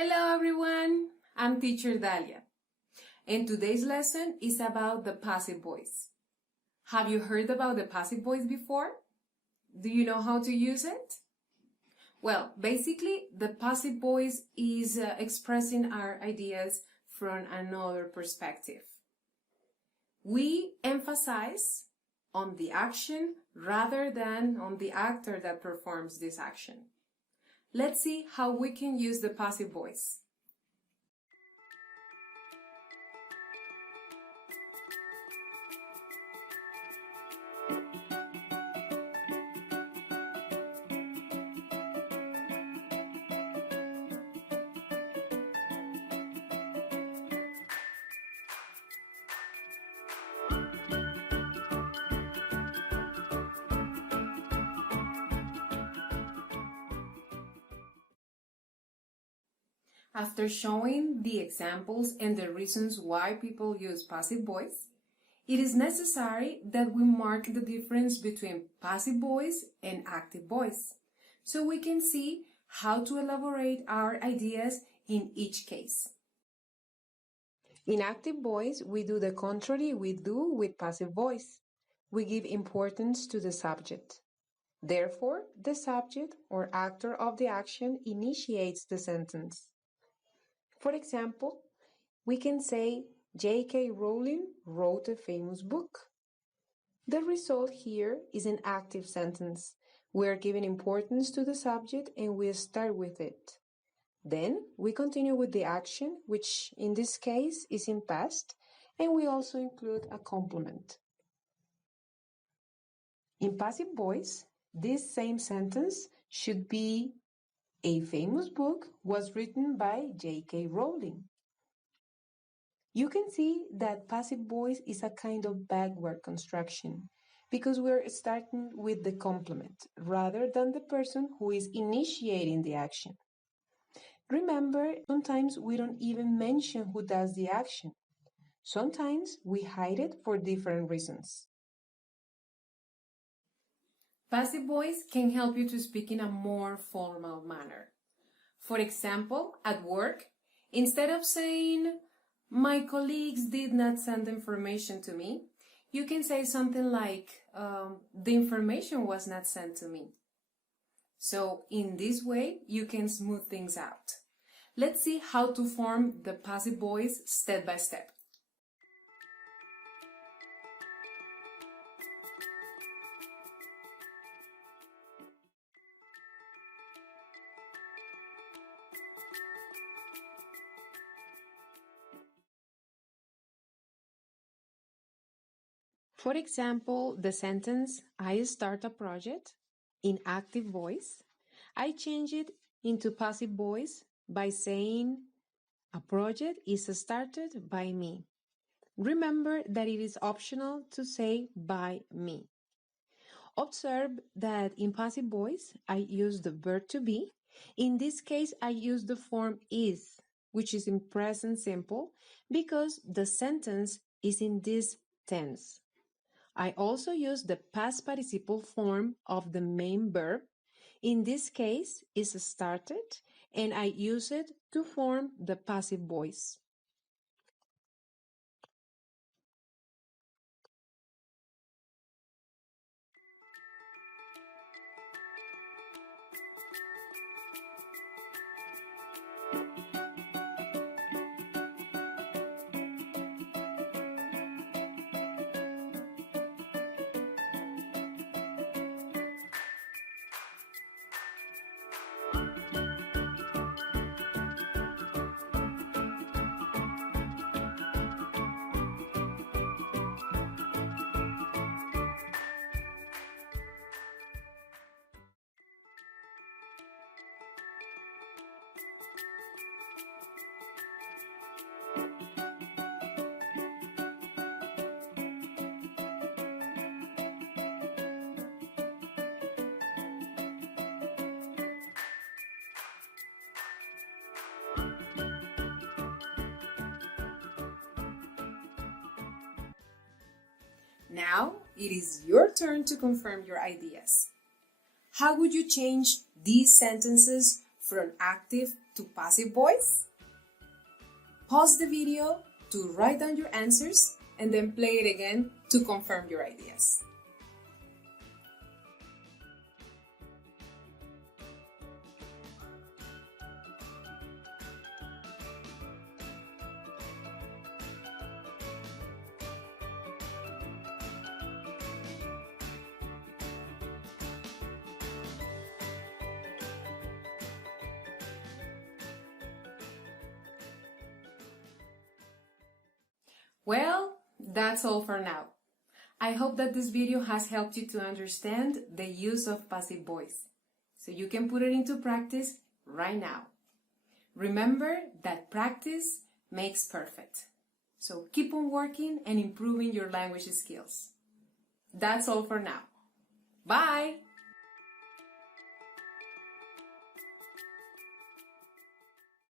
Hello everyone, I'm teacher Dalia, and today's lesson is about the passive voice. Have you heard about the passive voice before? Do you know how to use it? Well, basically, the passive voice is expressing our ideas from another perspective. We emphasize on the action rather than on the actor that performs this action. Let's see how we can use the passive voice. After showing the examples and the reasons why people use passive voice, it is necessary that we mark the difference between passive voice and active voice, so we can see how to elaborate our ideas in each case. In active voice, we do the contrary we do with passive voice. We give importance to the subject. Therefore, the subject or actor of the action initiates the sentence. For example, we can say J.K. Rowling wrote a famous book. The result here is an active sentence. We are giving importance to the subject and we start with it. Then we continue with the action, which in this case is in past, and we also include a complement. In passive voice, this same sentence should be a famous book was written by J.K. Rowling. You can see that passive voice is a kind of backward construction because we're starting with the complement rather than the person who is initiating the action. Remember, sometimes we don't even mention who does the action. Sometimes we hide it for different reasons. Passive voice can help you to speak in a more formal manner. For example, at work, instead of saying, "My colleagues did not send information to me," you can say something like, "The information was not sent to me." So, in this way, you can smooth things out. Let's see how to form the passive voice step by step. For example, the sentence, "I start a project," in active voice, I change it into passive voice by saying, "A project is started by me." Remember that it is optional to say "by me." Observe that in passive voice, I use the verb to be. In this case, I use the form is, which is in present simple, because the sentence is in this tense. I also use the past participle form of the main verb. In this case, is started, and I use it to form the passive voice. Now it is your turn to confirm your ideas. How would you change these sentences from active to passive voice? Pause the video to write down your answers and then play it again to confirm your ideas. Well, that's all for now. I hope that this video has helped you to understand the use of passive voice, so you can put it into practice right now. Remember that practice makes perfect. So keep on working and improving your language skills. That's all for now. Bye!